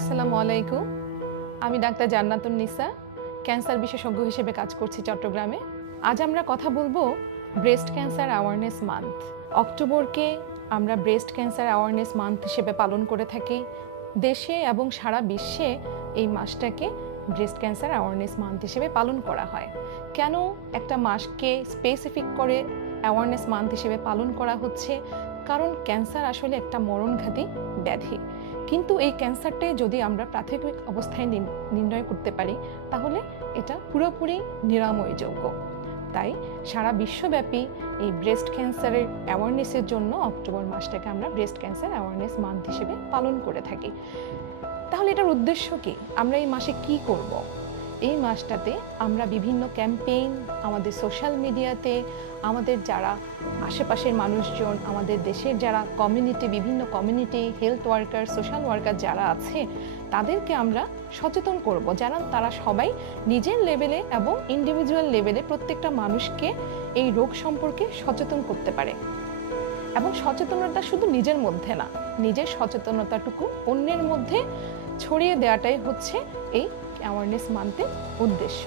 আসসালামু আলাইকুম। আমি ডাক্তার জান্নাতুন নিসা, ক্যান্সার বিশেষজ্ঞ হিসেবে কাজ করছি চট্টগ্রামে। আজ আমরা কথা বলবো ব্রেস্ট ক্যান্সার অ্যাওয়ারনেস মান্থ। অক্টোবরকে আমরা ব্রেস্ট ক্যান্সার অ্যাওয়ারনেস মান্থ হিসেবে পালন করে থাকি। দেশে এবং সারা বিশ্বে এই মাসটাকে ব্রেস্ট ক্যান্সার অ্যাওয়ারনেস মান্থ হিসেবে পালন করা হয়। কেন একটা মাসকে স্পেসিফিক করে অ্যাওয়ারনেস মান্থ হিসেবে পালন করা হচ্ছে? কারণ ক্যান্সার আসলে একটা মরণঘাতী ব্যাধি, কিন্তু এই ক্যান্সারটাই যদি আমরা প্রাথমিক অবস্থায় নির্ণয় করতে পারি তাহলে এটা পুরোপুরি নিরাময়যোগ্য। তাই সারা বিশ্বব্যাপী এই ব্রেস্ট ক্যান্সারের অ্যাওয়ারনেসের জন্য অক্টোবর মাসটাকে আমরা ব্রেস্ট ক্যান্সার অ্যাওয়ারনেস মান্থ হিসেবে পালন করে থাকি। তাহলে এটার উদ্দেশ্য কি? আমরা এই মাসে কি করব? এই মাসটাতে আমরা বিভিন্ন ক্যাম্পেইন আমাদের সোশ্যাল মিডিয়াতে, আমাদের যারা আশেপাশের মানুষজন, আমাদের দেশের যারা কমিউনিটি, বিভিন্ন community health worker, social worker যারা আছে তাদেরকে আমরা সচেতন করব, যেন তারা সবাই নিজের লেভেলে এবং ইন্ডিভিজুয়াল লেভেলে প্রত্যেকটা মানুষকে এই রোগ সম্পর্কে সচেতন করতে পারে। এবং সচেতনতা শুধু নিজের মধ্যে না, নিজের সচেতনতাটুকু অন্যের মধ্যে ছড়িয়ে দেওয়াটাই হচ্ছে এই অ্যাওয়ারনেস মান্থের উদ্দেশ্য।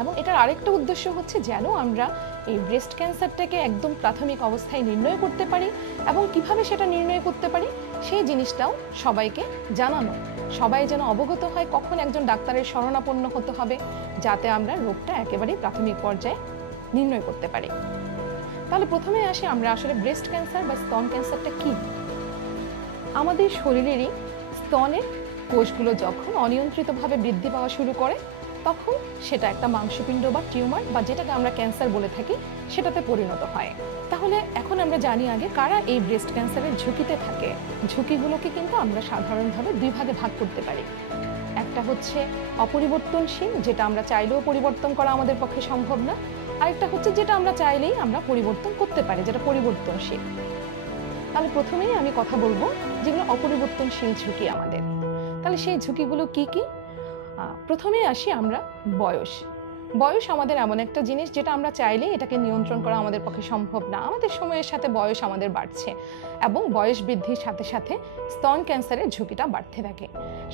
এবং এটার আরেকটা উদ্দেশ্য হচ্ছে যেন আমরা এই ব্রেস্ট ক্যান্সারটাকে একদম প্রাথমিক অবস্থায় নির্ণয় করতে পারি, এবং কিভাবে সেটা নির্ণয় করতে পারি সেই জিনিসটাও সবাইকে জানানো। সবাই যেন অবগত হয় কখন একজন ডাক্তারের শরণাপন্ন হতে হবে, যাতে আমরা রোগটা একেবারেই প্রাথমিক পর্যায়ে নির্ণয় করতে পারি। তাহলে প্রথমে আসি আমরা আসলে ব্রেস্ট ক্যান্সার বা স্তন ক্যান্সারটা কি। আমাদের শরীরেরই স্তনের কোষগুলো যখন অনিয়ন্ত্রিতভাবে বৃদ্ধি পাওয়া শুরু করে তখন সেটা একটা মাংসপিণ্ড বা টিউমার বা যেটাকে আমরা ক্যান্সার বলে থাকি সেটাতে পরিণত হয়। তাহলে এখন আমরা জানি আগে কারা এই ব্রেস্ট ক্যান্সারের ঝুঁকিতে থাকে। ঝুঁকিগুলোকে কিন্তু আমরা সাধারণভাবে দুই ভাগে ভাগ করতে পারি। একটা হচ্ছে অপরিবর্তনশীল, যেটা আমরা চাইলেও পরিবর্তন করা আমাদের পক্ষে সম্ভব না। আরেকটা হচ্ছে যেটা আমরা চাইলেই আমরা পরিবর্তন করতে পারি, যেটা পরিবর্তনশীল। তাহলে প্রথমেই আমি কথা বলবো যেগুলো অপরিবর্তনশীল ঝুঁকি আমাদের। তাহলে সেই ঝুঁকিগুলো কি কি? প্রথমেই আসি আমরা বয়স। বয়স আমাদের এমন একটা জিনিস যেটা আমরা চাইলেই এটাকে নিয়ন্ত্রণ করা আমাদের পক্ষে সম্ভব না। আমাদের সময়ের সাথে বয়স আমাদের বাড়ছে, এবং বয়স বৃদ্ধির সাথে সাথে স্তন ক্যান্সারের ঝুঁকিটা বাড়তে থাকে।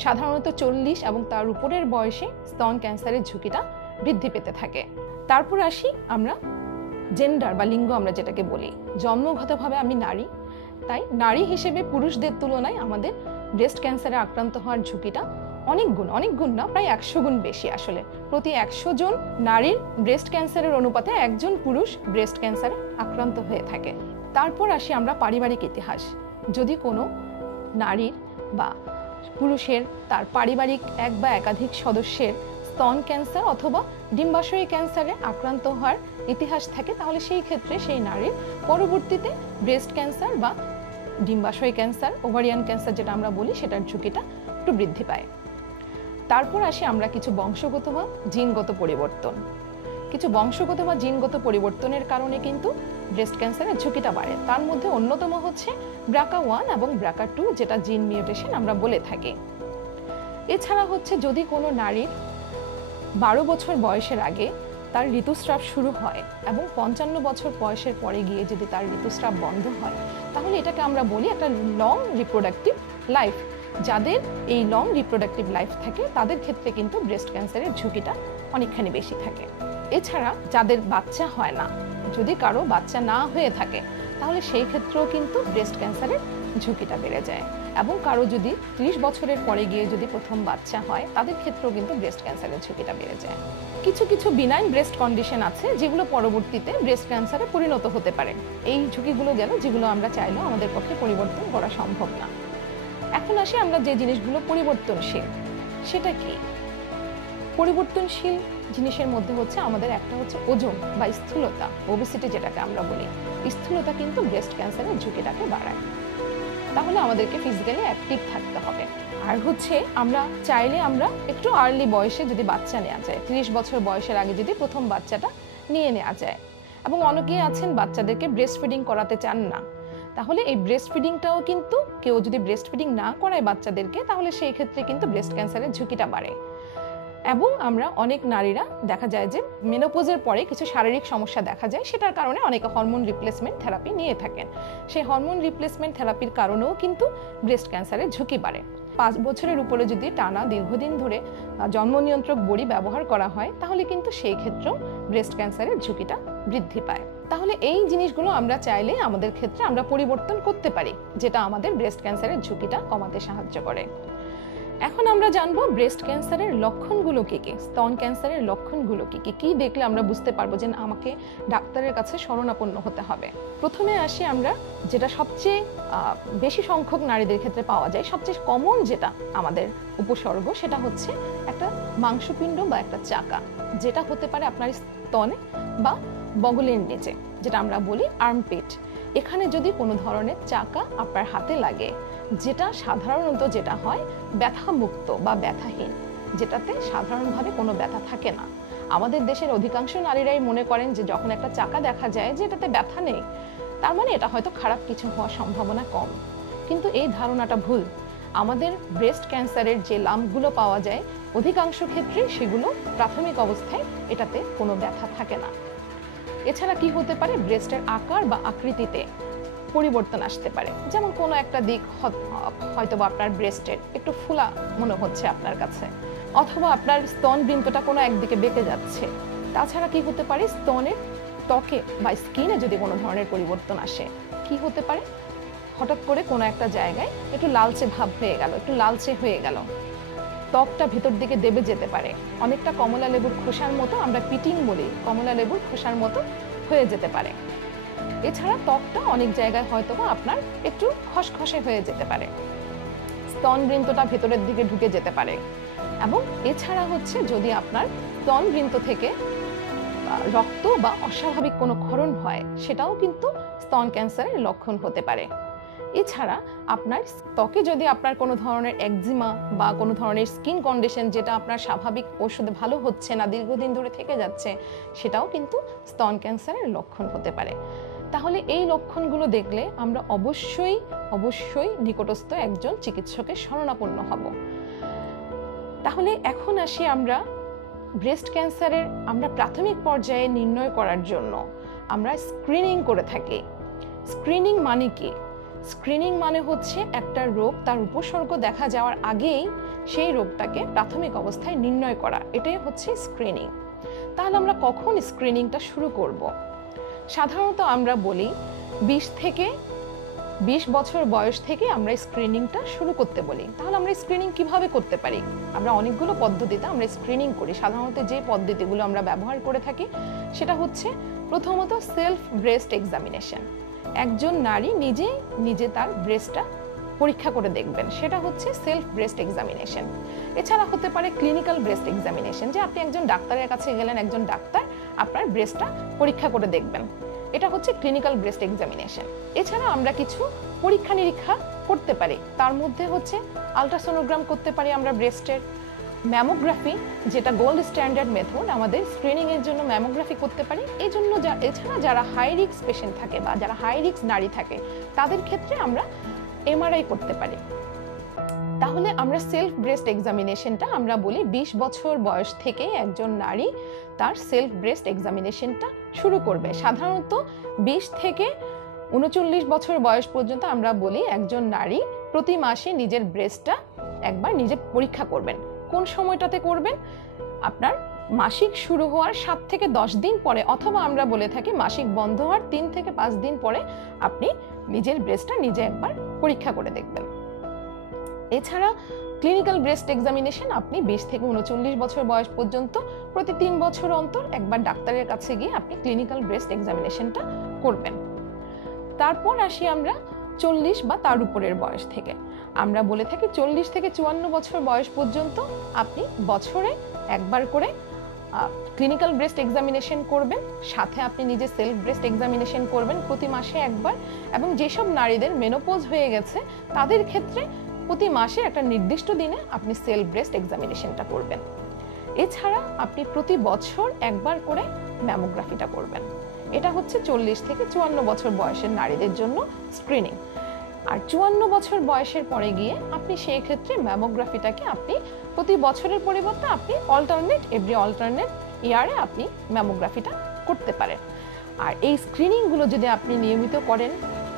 সাধারণত 40 এবং তার উপরের বয়সে স্তন ক্যান্সারের ঝুঁকিটা বৃদ্ধি পেতে থাকে। তারপর আসি আমরা জেন্ডার বা লিঙ্গ, আমরা যেটাকে বলি। জন্মগতভাবে আমি নারী, তাই নারী হিসেবে পুরুষদের তুলনায় আমাদের ব্রেস্ট ক্যান্সারে আক্রান্ত হওয়ার ঝুঁকিটা অনেক গুণ না, প্রায় 100 গুণ বেশি। আসলে প্রতি 100 জন নারীর ব্রেস্ট ক্যান্সারের অনুপাতে একজন পুরুষ ব্রেস্ট ক্যান্সারে আক্রান্ত হয়ে থাকে। তারপর আসি আমরা পারিবারিক ইতিহাস। যদি কোনো নারীর বা পুরুষের তার পারিবারিক এক বা একাধিক সদস্যের স্তন ক্যান্সার অথবা ডিম্বাশয় ক্যান্সারে আক্রান্ত হওয়ার ইতিহাস থাকে, তাহলে সেই ক্ষেত্রে সেই নারীর পরবর্তীতে ব্রেস্ট ক্যান্সার বা ডিম্বাশয় ক্যান্সার, ওভারিয়ান ক্যান্সার যেটা আমরা বলি, সেটার ঝুঁকিটা একটু বৃদ্ধি পায়। তারপর আসি আমরা কিছু বংশগত বা জিনগত পরিবর্তন। কিছু বংশগত বা জিনগত পরিবর্তনের কারণে কিন্তু ব্রেস্ট ক্যান্সারের ঝুঁকিটা বাড়ে। তার মধ্যে অন্যতম হচ্ছে BRCA1 এবং BRCA2, যেটা জিন মিউটেশন আমরা বলে থাকি। এছাড়া হচ্ছে যদি কোনো নারীর 12 বছর বয়সের আগে তার ঋতুস্রাব শুরু হয় এবং 55 বছর বয়সের পরে গিয়ে যদি তার ঋতুস্রাব বন্ধ হয়, তাহলে এটাকে আমরা বলি একটা লং রিপ্রোডাক্টিভ লাইফ। যাদের এই লং রিপ্রোডাক্টিভ লাইফ থাকে তাদের ক্ষেত্রে কিন্তু ব্রেস্ট ক্যান্সারের ঝুঁকিটা অনেকখানি বেশি থাকে। এছাড়া যাদের বাচ্চা হয় না, যদি কারো বাচ্চা না হয়ে থাকে, তাহলে সেই ক্ষেত্রেও কিন্তু ব্রেস্ট ক্যান্সারের ঝুঁকিটা বেড়ে যায়। এবং কারো যদি 30 বছরের পরে গিয়ে যদি প্রথম বাচ্চা হয়, তাদের ক্ষেত্রেও কিন্তু ব্রেস্ট ক্যান্সারের ঝুঁকিটা বেড়ে যায়। কিছু কিছু বিনাইন ব্রেস্ট কন্ডিশন আছে যেগুলো পরবর্তীতে ব্রেস্ট ক্যান্সারে পরিণত হতে পারে। এই ঝুঁকিগুলো গেল যেগুলো আমরা চাইলেও আমাদের পক্ষে পরিবর্তন করা সম্ভব না। এখন আসি আমরা যে জিনিসগুলো পরিবর্তনশীল, সেটা কি? পরিবর্তনশীল জিনিসের মধ্যে হচ্ছে আমাদের একটা হচ্ছে ওজন বা স্থূলতা, ওবেসিটি যেটাকে আমরা বলি। স্থূলতা কিন্তু ব্রেস্ট ক্যান্সারের ঝুঁকিটাকে বাড়ায়। তাহলে আমাদেরকে ফিজিক্যালি অ্যাক্টিভ থাকতে হবে। আর হচ্ছে আমরা চাইলে আমরা একটু আর্লি বয়সে যদি বাচ্চা নেওয়া যায়, 30 বছর বয়সের আগে যদি প্রথম বাচ্চাটা নিয়ে নেওয়া যায়। এবং অনেকেই আছেন বাচ্চাদেরকে ব্রেস্ট ফিডিং করাতে চান না, তাহলে এই ব্রেস্ট ফিডিংটাও কিন্তু কেউ যদি ব্রেস্ট ফিডিং না করায় বাচ্চাদেরকে, তাহলে সেই ক্ষেত্রে কিন্তু ব্রেস্ট ক্যান্সারের ঝুঁকিটা বাড়ে। এবং আমরা অনেক নারীরা দেখা যায় যে মেনোপোজের পরে কিছু শারীরিক সমস্যা দেখা যায়, সেটার কারণে অনেকে হরমোন রিপ্লেসমেন্ট থেরাপি নিয়ে থাকেন। সেই হরমোন রিপ্লেসমেন্ট থেরাপির কারণেও কিন্তু ব্রেস্ট ক্যান্সারের ঝুঁকি বাড়ে। 5 বছরের উপরে যদি টানা দীর্ঘদিন ধরে জন্ম নিয়ন্ত্রক বড়ি ব্যবহার করা হয় তাহলে কিন্তু সেই ক্ষেত্রেও ব্রেস্ট ক্যান্সারের ঝুঁকিটা বৃদ্ধি পায়। তাহলে এই জিনিসগুলো আমরা চাইলে আমাদের ক্ষেত্রে আমরা পরিবর্তন করতে পারি, যেটা আমাদের ব্রেস্ট ক্যান্সারের ঝুঁকিটা কমাতে সাহায্য করে। এখন আমরা জানবো ব্রেস্ট ক্যান্সারের লক্ষণগুলো কি কি, স্তন ক্যান্সারের লক্ষণগুলো কি কি, কি দেখলে আমরা বুঝতে পারবো যে আমাকে ডাক্তারের কাছে শরণাপন্ন হতে হবে। প্রথমে আসি আমরা যেটা সবচেয়ে বেশি সংখ্যক নারীদের ক্ষেত্রে পাওয়া যায়, সবচেয়ে কমন যেটা আমাদের উপসর্গ, সেটা হচ্ছে একটা মাংসপিণ্ড বা একটা চাকা, যেটা হতে পারে আপনার স্তনে বা বগলের নিচে, যেটা আমরা বলি আর্মপিট। এখানে যদি কোনো ধরনের চাকা আপনার হাতে লাগে, যেটা সাধারণত যেটা হয় ব্যথামুক্ত বা ব্যথাহীন, যেটাতে সাধারণভাবে কোনো ব্যথা থাকে না। আমাদের দেশের অধিকাংশ নারীরাই মনে করেন যে যখন একটা চাকা দেখা যায় যে এটাতে ব্যথা নেই, তার মানে এটা হয়তো খারাপ কিছু হওয়ার সম্ভাবনা কম। কিন্তু এই ধারণাটা ভুল। আমাদের ব্রেস্ট ক্যান্সারের যে লাম্পগুলো পাওয়া যায় অধিকাংশ ক্ষেত্রে সেগুলো প্রাথমিক অবস্থায় এটাতে কোনো ব্যথা থাকে না। এছাড়া কি হতে পারে, ব্রেস্টের আকার বা আকৃতিতে পরিবর্তন আসতে পারে, যেমন কোনো একটা দিক হয়তো বা আপনার ব্রেস্টের একটু ফুলা মনে হচ্ছে আপনার কাছে, অথবা আপনার স্তন বৃন্তটা কোনো একদিকে বেঁকে যাচ্ছে। তাছাড়া কি হতে পারে, স্তনের ত্বকে বা স্কিনে যদি কোনো ধরনের পরিবর্তন আসে, কি হতে পারে, হঠাৎ করে কোনো একটা জায়গায় একটু লালচে ভাব হয়ে গেল, একটু লালচে হয়ে গেল, ত্বকটা ভেতর দিকে দেবে যেতে পারে, অনেকটা কমলা লেবুর খোসার মতো, আমরা পিটিং বলি, কমলা লেবুর খোসার মতো হয়ে যেতে পারে। এছাড়া ত্বকটা অনেক জায়গায় হয়তো আপনার একটু খসখসে হয়ে যেতে পারে, স্তন বৃন্তটা ভেতরের দিকে ঢুকে যেতে পারে। এবং এছাড়া হচ্ছে যদি আপনার স্তন বৃন্ত থেকে রক্ত বা অস্বাভাবিক কোনো ক্ষরণ হয়, সেটাও কিন্তু স্তন ক্যান্সারের লক্ষণ হতে পারে। এছাড়া আপনার ত্বকে যদি আপনার কোনো ধরনের একজিমা বা কোনো ধরনের স্কিন কন্ডিশন, যেটা আপনার স্বাভাবিক ওষুধে ভালো হচ্ছে না, দীর্ঘদিন ধরে থেকে যাচ্ছে, সেটাও কিন্তু স্তন ক্যান্সারের লক্ষণ হতে পারে। তাহলে এই লক্ষণগুলো দেখলে আমরা অবশ্যই নিকটস্থ একজন চিকিৎসকের শরণাপন্ন হব। তাহলে এখন আসি আমরা ব্রেস্ট ক্যান্সারের আমরা প্রাথমিক পর্যায়ে নির্ণয় করার জন্য আমরা স্ক্রিনিং করে থাকি। স্ক্রিনিং মানে কি? স্ক্রিনিং মানে হচ্ছে একটা রোগ তার উপসর্গ দেখা যাওয়ার আগেই সেই রোগটাকে প্রাথমিক অবস্থায় নির্ণয় করা, এটাই হচ্ছে স্ক্রিনিং। তাহলে আমরা কখন স্ক্রিনিংটা শুরু করব? সাধারণত আমরা বলি 20 বছর বয়স থেকে আমরা স্ক্রিনিংটা শুরু করতে বলি। তাহলে আমরা স্ক্রিনিং কিভাবে করতে পারি? আমরা অনেকগুলো পদ্ধতিতে আমরা স্ক্রিনিং করি। সাধারণত যে পদ্ধতিগুলো আমরা ব্যবহার করে থাকি সেটা হচ্ছে প্রথমত সেলফ ব্রেস্ট এক্সামিনেশন। একজন নারী নিজে তার ব্রেস্টটা পরীক্ষা করে দেখবেন, সেটা হচ্ছে সেলফ ব্রেস্ট এক্সামিনেশন। এছাড়া হতে পারে ক্লিনিক্যাল ব্রেস্ট এক্সামিনেশন, যে আপনি একজন ডাক্তারের কাছে গেলেন, একজন ডাক্তার আপনার ব্রেস্টটা পরীক্ষা করে দেখবেন, এটা হচ্ছে ক্লিনিক্যাল ব্রেস্ট এক্সামিনেশন। এছাড়া আমরা কিছু পরীক্ষা নিরীক্ষা করতে পারি, তার মধ্যে হচ্ছে আলট্রাসোনোগ্রাম করতে পারি আমরা ব্রেস্টের, ম্যামোগ্রাফি যেটা গোল্ড স্ট্যান্ডার্ড মেথড, আমাদের স্ক্রিনিং এর জন্য ম্যামোগ্রাফি করতে পারি। এই জন্য এছাড়া যারা হাই রিস্ক পেশেন্ট থাকে বা যারা হাই রিস্ক নারী থাকে তাদের ক্ষেত্রে আমরা এমআরআই করতে পারি। তাহলে আমরা সেলফ ব্রেস্ট এক্সামিনেশনটা আমরা বলি 20 বছর বয়স থেকে একজন নারী তার সেলফ ব্রেস্ট এক্সামিনেশনটা শুরু করবে। সাধারণত 20 থেকে 39 বছর বয়স পর্যন্ত আমরা বলি একজন নারী প্রতি মাসে নিজের ব্রেস্টটা একবার নিজে পরীক্ষা করবেন। কোন সময়টাতে করবেন? আপনার মাসিক শুরু হওয়ার 7 থেকে 10 দিন পরে, অথবা আমরা বলে থাকি মাসিক বন্ধ হওয়ার 3 থেকে 5 দিন পরে আপনি নিজের ব্রেস্টটা নিজে একবার পরীক্ষা করে দেখবেন। এছাড়া ক্লিনিক্যাল ব্রেস্ট এক্সামিনেশন আপনি 20 থেকে 39 বছর বয়স পর্যন্ত প্রতি 3 বছর অন্তর একবার ডাক্তারের কাছে গিয়ে আপনি ক্লিনিক্যাল ব্রেস্ট এক্সামিনেশনটা করবেন। তারপর আসি আমরা 40 বা তার উপরের বয়স থেকে। আমরা বলে থাকি 40 থেকে 54 বছর বয়স পর্যন্ত আপনি বছরে একবার করে ক্লিনিক্যাল ব্রেস্ট এক্সামিনেশন করবেন, সাথে আপনি নিজে সেলফ ব্রেস্ট এক্সামিনেশন করবেন প্রতি মাসে একবার। এবং যেসব নারীদের মেনোপজ হয়ে গেছে তাদের ক্ষেত্রে প্রতি মাসে একটা নির্দিষ্ট দিনে আপনি সেলফ ব্রেস্ট এক্সামিনেশনটা করবেন। এছাড়া আপনি প্রতি বছর একবার করে ম্যামোগ্রাফিটা করবেন। এটা হচ্ছে 40 থেকে 54 বছর বয়সের নারীদের জন্য স্ক্রিনিং। আর 54 বছর বয়সের পরে গিয়ে আপনি সেই ক্ষেত্রে ম্যামোগ্রাফিটাকে আপনি প্রতি বছরের পরিবর্তে আপনি এভরি অল্টারনেট ইয়ারে আপনি ম্যামোগ্রাফিটা করতে পারেন। আর এই স্ক্রিনিংগুলো যদি আপনি নিয়মিত করেন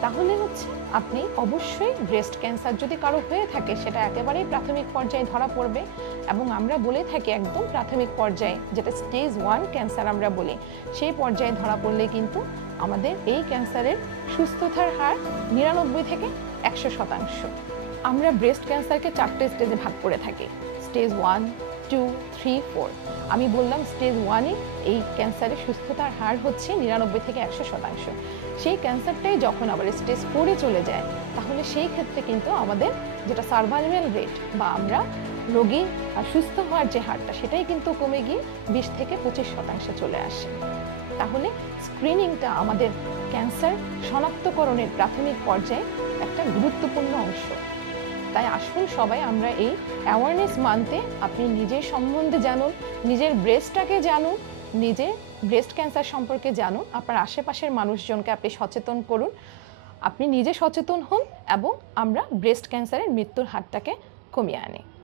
তাহলে হচ্ছে আপনি অবশ্যই ব্রেস্ট ক্যান্সার যদি কারো হয়ে থাকে সেটা একেবারেই প্রাথমিক পর্যায়ে ধরা পড়বে, এবং আমরা বলে থাকি একদম প্রাথমিক পর্যায়ে, যেটা স্টেজ 1 ক্যান্সার আমরা বলি, সেই পর্যায়ে ধরা পড়লে কিন্তু আমাদের এই ক্যান্সারের সুস্থতার হার 99 থেকে 100%। আমরা ব্রেস্ট ক্যান্সারকে 4টে স্টেজে ভাগ করে থাকি, স্টেজ 1, 2, 3, 4। আমি বললাম স্টেজ 1-এ এই ক্যান্সারের সুস্থতার হার হচ্ছে 99 থেকে 100%। সেই ক্যান্সারটাই যখন আবার স্টেজ 4-এ চলে যায়, তাহলে সেই ক্ষেত্রে কিন্তু আমাদের যেটা সার্ভাইভাল রেট বা আমরা রোগী সুস্থ হওয়ার যে হারটা, সেটাই কিন্তু কমে গিয়ে 20 থেকে 25% চলে আসে। তাহলে স্ক্রিনিংটা আমাদের ক্যান্সার শনাক্তকরণের প্রাথমিক পর্যায়ে একটা গুরুত্বপূর্ণ অংশ। তাই আসুন সবাই আমরা এই অ্যাওয়ারনেস মান্থে আপনি নিজের সম্বন্ধে জানুন, নিজের ব্রেস্টটাকে জানুন, নিজে ব্রেস্ট ক্যান্সার সম্পর্কে জানুন, আপনার আশেপাশের মানুষজনকে আপনি সচেতন করুন, আপনি নিজে সচেতন হন, এবং আমরা ব্রেস্ট ক্যান্সারের মৃত্যুর হারটাকে কমিয়ে আনি।